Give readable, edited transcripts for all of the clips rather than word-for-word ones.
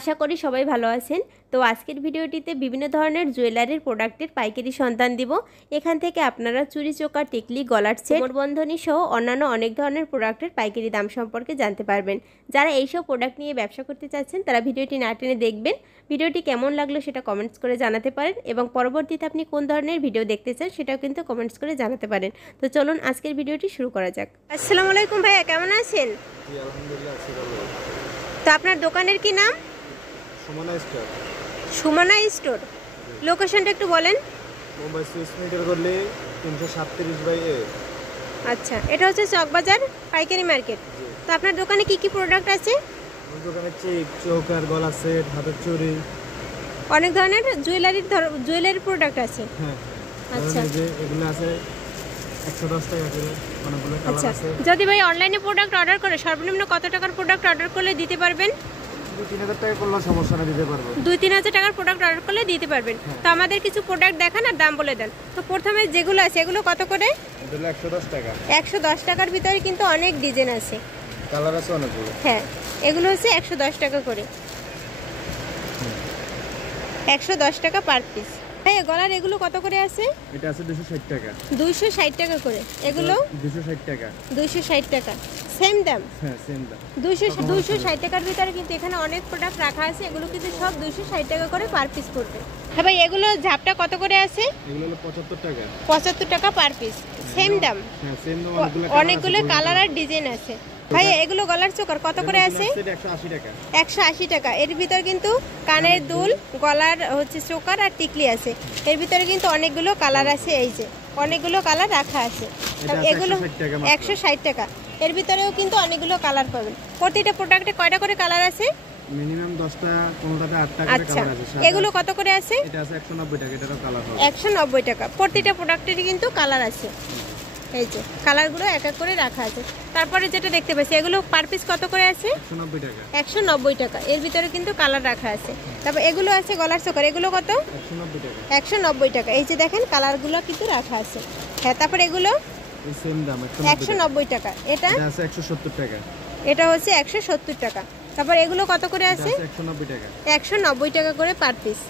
আশা করি সবাই ভালো আছেন। তো আজকের ভিডিওটিতে বিভিন্ন ধরনের জুয়েলারির প্রোডাক্টের পাইকারি সন্ধান দিব। এখান থেকে আপনারা চুড়ি, চোকা, টিকলি, গলার সেট, কোমরবন্ধনী সহ অন্যান্য অনেক ধরনের প্রোডাক্টের পাইকারি দাম সম্পর্কে জানতে পারবেন। যারা এইসব প্রোডাক্ট নিয়ে ব্যবসা করতে চাচ্ছেন তারা ভিডিওটি না টেনে দেখবেন। ভিডিওটি কেমন লাগলো সেটা কমেন্টস করে জানাতে পারেন এবং পরবর্তীতে আপনি কোন ধরনের ভিডিও দেখতে চান সেটাও কিন্তু কমেন্টস করে জানাতে পারেন। তো চলুন আজকের ভিডিওটি শুরু করা যাক। আসসালামু আলাইকুম ভাইয়া, কেমন আছেন? জি আলহামদুলিল্লাহ আছি ভালো। তো আপনার দোকানের কি নাম? সুমনা স্টোর। সুমনা স্টোর। লোকেশনটা একটু বলেন। মুম্বাই সুইস মিটার করলে 337/A। আচ্ছা, এটা হচ্ছে চকবাজার পাইকারি মার্কেট। তো আপনার দোকানে কি কি প্রোডাক্ট আছে? আমার দোকানে চেক, চৌকার, গলা সেট, হাতের চুড়ি, অনেক ধরনের জুয়েলারি প্রোডাক্ট আছে। হ্যাঁ আচ্ছা, যে এগুলো আছে 110 টাকা করে, অনেকগুলো কালার আছে। যদি ভাই অনলাইনে প্রোডাক্ট অর্ডার করে সর্বনিম্ন কত টাকার প্রোডাক্ট অর্ডার করলে দিতে পারবেন? 2-3 হাজার টাকা করলে সমস্যা না, দিতে পারবো। 2-3 হাজার টাকার প্রোডাক্ট অর্ডার করলে দিতে পারবেন। তো আমাদের কিছু প্রোডাক্ট দেখান আর দাম বলে দেন। তো প্রথমে যেগুলো আছে এগুলো কত করে? এগুলো 110 টাকা। 110 টাকার ভিতরে কিন্তু অনেক ডিজাইন আছে, কালার আছে অনেকগুলো। হ্যাঁ, এগুলো হচ্ছে 110 টাকা করে, 110 টাকা পার পিস। হ্যাঁ, গলার এগুলো কত করে আছে? এটা আছে 260 টাকা। 260 টাকা করে। এগুলো 260 টাকা। 260 টাকা, সেম দাম। হ্যাঁ সেম দাম। 260 টাকার ভিতরে কিন্তু এখানে অনেক প্রোডাক্ট রাখা আছে। এগুলো কিন্তু সব 260 টাকা করে পার পিস পড়বে। হ্যাঁ ভাই, এগুলো ঝাপটা কত করে আছে? এগুলো হলো 75 টাকা। 75 টাকা পার পিস, সেম দাম। হ্যাঁ সেম দাম। অনেকগুলো কালার আর ডিজাইন আছে। ভাই এগুলো গলার চোকার কত করে আছে? 180 টাকা। 180 টাকা। এর ভিতর কিন্তু কানের দুল, গলার হচ্ছে চোকার আর টিকলি আছে। এর ভিতরে কিন্তু অনেকগুলো কালার আছে, এই যে অনেকগুলো কালার রাখা আছে। এগুলো 160 টাকা। এর ভিতরেও কিন্তু অনেকগুলো কালার পাবেন। প্রতিটা প্রোডাক্টে কয়টা করে কালার আছে? মিনিমাম 10টা, 15টাতে 8টা করে কালার আছে। এগুলো কত করে আছে? এটা আছে 190 টাকা। এটারও কালার হবে 190 টাকা। প্রতিটা প্রোডাক্টেরই কিন্তু কালার আছে, এই যে কালারগুলো এক এক করে রাখা আছে। তারপরে যেটা দেখতে পাচ্ছি এগুলো পার পিস কত করে আছে? 190 টাকা। 190 টাকা। এর ভিতরে কিন্তু কালার রাখা আছে। তারপর এগুলো আছে গলার চোকার, এগুলো কত? 190 টাকা। 190 টাকা। এই যে দেখেন কালারগুলো কিন্তু রাখা আছে। হ্যাঁ, তারপর এগুলো এই সেম দাম 190 টাকা। এটা আছে 170 টাকা। এটা হচ্ছে 170 টাকা। তারপর এগুলো কত করে আছে? 190 টাকা। 190 টাকা করে পার পিস।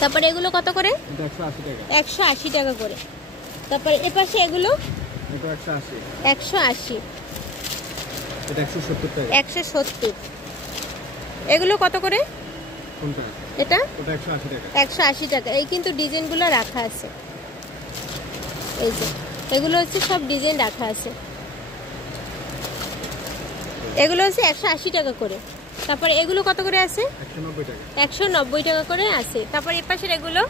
তারপর এগুলো কত করে? এটা 180 টাকা। 180 টাকা করে। তারপর এপাশে এগুলো এটা 180। 180। এটা 170 টাকা। 170। এগুলো কত করে? কোনটা? এটা ওটা 180 টাকা। 180 টাকা। এই কিন্তু ডিজাইনগুলো রাখা আছে, এই যে এগুলো হচ্ছে সব ডিজাইন রাখা আছে। এগুলো হচ্ছে 180 টাকা করে। তারপর এগুলো কত করে আছে? 190 টাকা। 190 টাকা করে আছে। তারপর এই পাশের এগুলো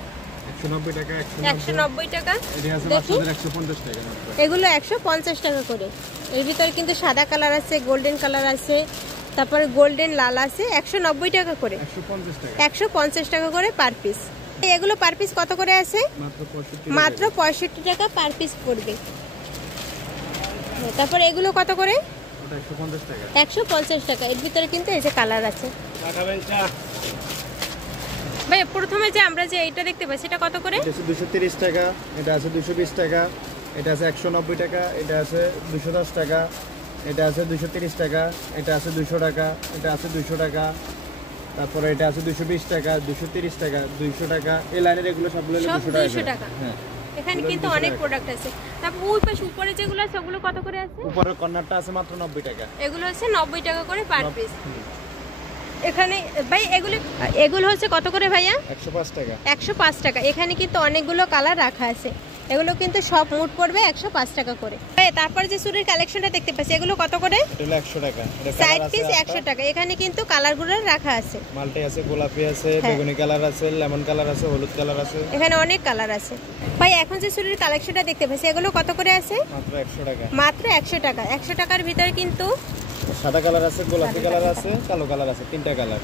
190 টাকা। 190 টাকা। এটা আছে মাত্র 150 টাকা মাত্র। এগুলো 150 টাকা করে। এর ভিতরে কিন্তু সাদা কালার আছে, গোল্ডেন কালার আছে, তারপরে গোল্ডেন লাল আছে। 190 টাকা করে। 150 টাকা। 150 টাকা করে পার পিস। এগুলো পার পিস কত করে আছে? মাত্র 65 টাকা পার পিস পড়বে। তারপর এগুলো কত করে? ওটা 150 টাকা। 150 টাকা। এর ভিতরে কিন্তু এই যে কালার আছে। ভাই প্রথমে যে আমরা যে এইটা দেখতে পাচ্ছি এটা কত করে? এটা আছে 230 টাকা। এটা আছে 220 টাকা। এটা আছে 190 টাকা। এটা আছে 210 টাকা। এটা আছে 230 টাকা। এটা আছে 200 টাকা। এটা আছে 200 টাকা। তারপরে এটা আছে 220 টাকা, 230 টাকা, 200 টাকা। এই লাইনের এগুলো সবগুলো 200 টাকা। হ্যাঁ, এখানে কিন্তু অনেক প্রোডাক্ট আছে। তারপর ওই পাশে উপরে যেগুলো আছে ওগুলো কত করে আছে? উপরের কর্নারটা আছে মাত্র 90 টাকা। এগুলো হচ্ছে 90 টাকা করে পার পিস। এখানে ভাই এগুলো হচ্ছে কত করে ভাইয়া? 105 টাকা। 105 টাকা। এখানে কিন্তু অনেকগুলো কালার রাখা আছে। এগুলো কিন্তু সব মোট পড়বে 105 টাকা করে। তারপর যে চুড়ির কালেকশনটা দেখতে পাচ্ছি এগুলো কত করে? এটা হলো 100 টাকা। এটা সাইড পিস 100 টাকা। এখানে কিন্তু কালারগুলো রাখা আছে। মাল্টি আছে, গোলাপি আছে, বেগুনি কালার আছে, লেমন কালার আছে, হলুদ কালার আছে। এখানে অনেক কালার আছে। ভাই এখন যে চুড়ির কালেকশনটা দেখতে পাচ্ছি এগুলো কত করে আছে? মাত্র 100 টাকা। মাত্র 100 টাকা। 100 টাকার ভিতরে কিন্তু সাদা কালার আছে, গোলাপি কালার আছে, কালো কালার আছে, তিনটা কালার।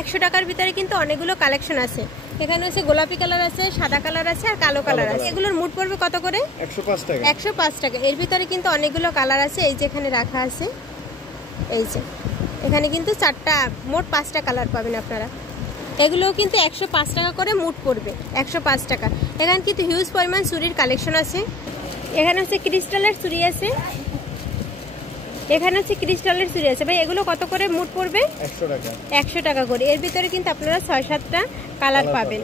100 টাকার ভিতরে কিন্তু অনেকগুলো কালেকশন আছে। এখানে হচ্ছে গোলাপি কালার আছে, সাদা কালার আছে আর কালো কালার আছে। এগুলোর মোট পড়বে কত করে? 105 টাকা। 105 টাকা। এর ভিতরে কিন্তু অনেকগুলো কালার আছে, এই যে এখানে রাখা আছে, এই যে এখানে কিন্তু মোট 5টা কালার পাবেন আপনারা। এগুলোও কিন্তু 105 টাকা করে মোট পড়বে, 105 টাকা। এখানে কিন্তু হিউজ পরিমাণ চুড়ির কালেকশন আছে। এখানে হচ্ছে ক্রিস্টালের চুড়ি আছে, এখানে হচ্ছে ক্রিস্টালের চুড়ি আছে ভাই, এগুলো কত করে মুট পড়বে? 100 টাকা। 100 টাকা করে। এর ভিতরে কিন্তু আপনারা 6-7টা কালার পাবেন।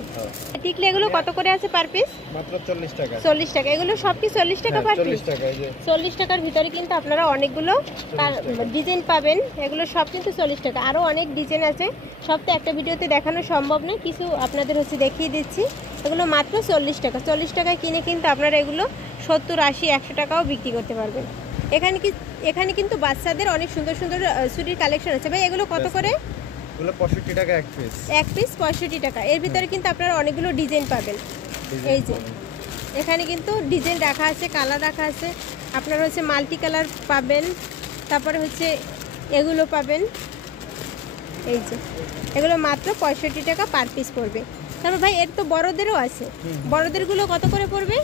টিকলি এগুলো কত করে আছে পার পিস? মাত্র 40 টাকা। 40 টাকা। এগুলো সব কি 40 টাকা পার পিস? 40 টাকা। এই যে 40 টাকার ভিতরে কিন্তু আপনারা অনেকগুলো ডিজাইন পাবেন। এগুলো সব কিন্তু 40 টাকা। আরও অনেক ডিজাইন আছে, সব তো একটা ভিডিওতে দেখানো সম্ভব না, কিছু আপনাদের হচ্ছে দেখিয়ে দিচ্ছি। এগুলো মাত্র 40 টাকা। 40 টাকায় কিনে কিন্তু আপনারা এগুলো 70, 80, 100 টাকাও বিক্রি করতে পারবেন। এখানে কিন্তু বাচ্চাদের অনেক সুন্দর সুন্দর চুড়ির কালেকশন আছে ভাই। এগুলো কত করে? এগুলো 65 টাকা এক পিস। এক পিস 65 টাকা। এর ভিতরে কিন্তু আপনারা অনেকগুলো ডিজাইন পাবেন। এই যে এখানে কিন্তু ডিজাইন রাখা আছে, কালার রাখা আছে। আপনারা হচ্ছে মাল্টি কালার পাবেন, তারপরে হচ্ছে এগুলো পাবেন। এই যে এগুলো মাত্র 65 টাকা পার পিস পড়বে। তারপর ভাই এর তো বড়দেরও আছে, বড়দেরগুলো কত করে পড়বে?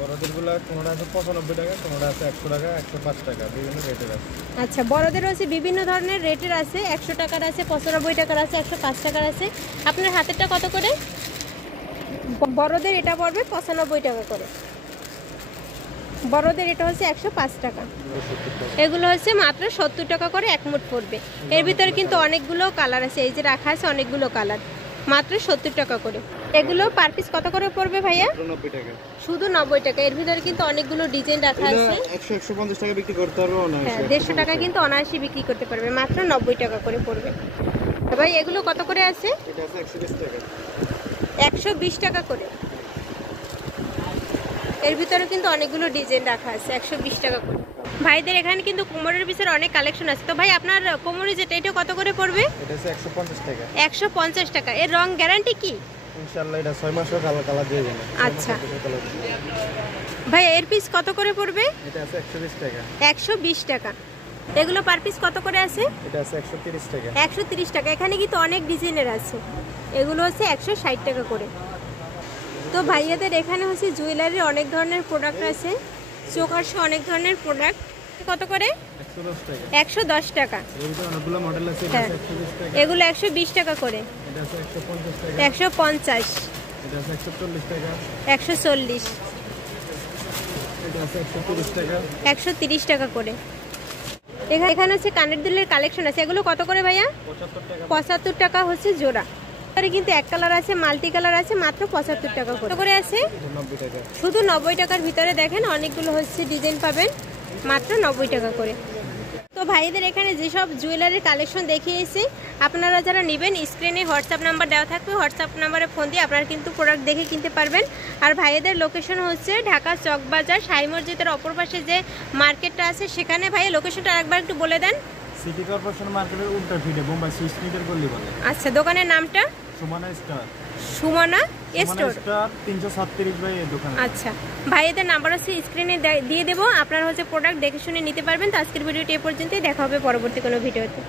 বড়দেরগুলো কোনটা আছে 95 টাকা, কোনটা আছে 100 টাকা, 105 টাকা, বিভিন্ন রেটের আছে। আচ্ছা, বড়দেরও আছে, বিভিন্ন ধরনের রেটের আছে। 100 টাকার আছে, 95 টাকার আছে, 105 টাকার আছে। আপনার হাতেরটা কত করে? বড়দের এটা পড়বে 95 টাকা করে। বড়দের এটা হচ্ছে 105 টাকা। এগুলো হচ্ছে মাত্র 70 টাকা করে এক মুঠ পড়বে। এর ভিতরে কিন্তু অনেকগুলো কালার আছে, এই যে রাখা আছে অনেকগুলো কালার, মাত্র 70 টাকা করে। এগুলো পার পিস কত করে পড়বে ভাইয়া? 90 টাকা। শুধু 90 টাকা। এর ভিতরে কিন্তু অনেকগুলো ডিজাইন রাখা আছে। 100-150 টাকা বিক্রি করতে পারবো না। হ্যাঁ, 150 টাকা কিন্তু অনায়াসে বিক্রি করতে পারবে, মাত্র 90 টাকা করে পড়বে। ভাই এগুলো কত করে আছে? এটা আছে 120 টাকা। 120 টাকা করে। এর ভিতরে কিন্তু অনেকগুলো ডিজাইন রাখা আছে, 120 টাকা করে। ভাইদের এখানে কিন্তু কোমরের পিসের অনেক কালেকশন আছে। তো ভাই আপনার কোমরে যেটা, এটা কত করে পড়বে? এটা আছে 150 টাকা। 150 টাকা। এর রং গ্যারান্টি কি? ইনশাআল্লাহ এটা 6 মাসের কালার দিয়ে যাবে। আচ্ছা ভাই, এর পিস কত করে পড়বে? এটা আছে 120 টাকা। 120 টাকা। এগুলো পার পিস কত করে আছে? এটা আছে 130 টাকা। 130 টাকা। এখানে কিন্তু অনেক ডিজাইনের আছে। এগুলো হচ্ছে 160 টাকা করে। তো ভাইয়াদের এখানে হচ্ছে জুয়েলারির অনেক ধরনের প্রোডাক্ট আছে, চোকার সহ অনেক ধরনের প্রোডাক্ট। কত করে? 110 টাকা। 110 টাকা। এর ভিতরে অনেকগুলো মডেল আছে। এটা আছে 120 টাকা। এগুলো 120 টাকা করে। এটা আছে 150 টাকা। 150। এটা আছে 140 টাকা। 140। এটা আছে 130 টাকা। 130 টাকা করে। এখানে হচ্ছে কানের দুলের কালেকশন আছে। এগুলো কত করে ভাইয়া? 75 টাকা। 75 টাকা হচ্ছে জোড়া। কিন্তু এক কালার আছে, মাল্টি কালার আছে, মাত্র 75 টাকা করে আছে। 90 টাকা। শুধু 90 টাকার ভিতরে দেখেন অনেকগুলো হচ্ছে ডিজাইন পাবেন, মাত্র 90 টাকা করে। তো ভাইদের এখানে যেসব জুয়েলারির কালেকশন দেখিয়েছি, আপনারা যারা নেবেন স্ক্রিনে হোয়াটসঅ্যাপ নাম্বার দেওয়া থাকবে, হোয়াটসঅ্যাপ নাম্বারে ফোন দিয়ে আপনারা কিন্তু প্রোডাক্ট দেখে কিনতে পারবেন। আর ভাইদের লোকেশন হচ্ছে ঢাকা চকবাজার শাহী মসজিদের অপর পাশে যে মার্কেটটা আছে সেখানে। ভাইয়া লোকেশনটা আরেকবার একটু বলে দেন। সিটি কর্পোরেশন মার্কেটের উল্টা ফিটে বোম্বাই সুইস মিটার গলি বলে। আচ্ছা, দোকানের নামটা? সুমনা স্টার। সুমনা স্টোর। 336 ভাই এই দোকান। আচ্ছা, ভাইদের নাম্বার হচ্ছে স্ক্রিনে দিয়ে দেবো, আপনারা হচ্ছে প্রোডাক্ট দেখে শুনে নিতে পারবেন। তো আজকের ভিডিওটি এ পর্যন্তই, দেখা হবে পরবর্তী কোনো ভিডিওতে।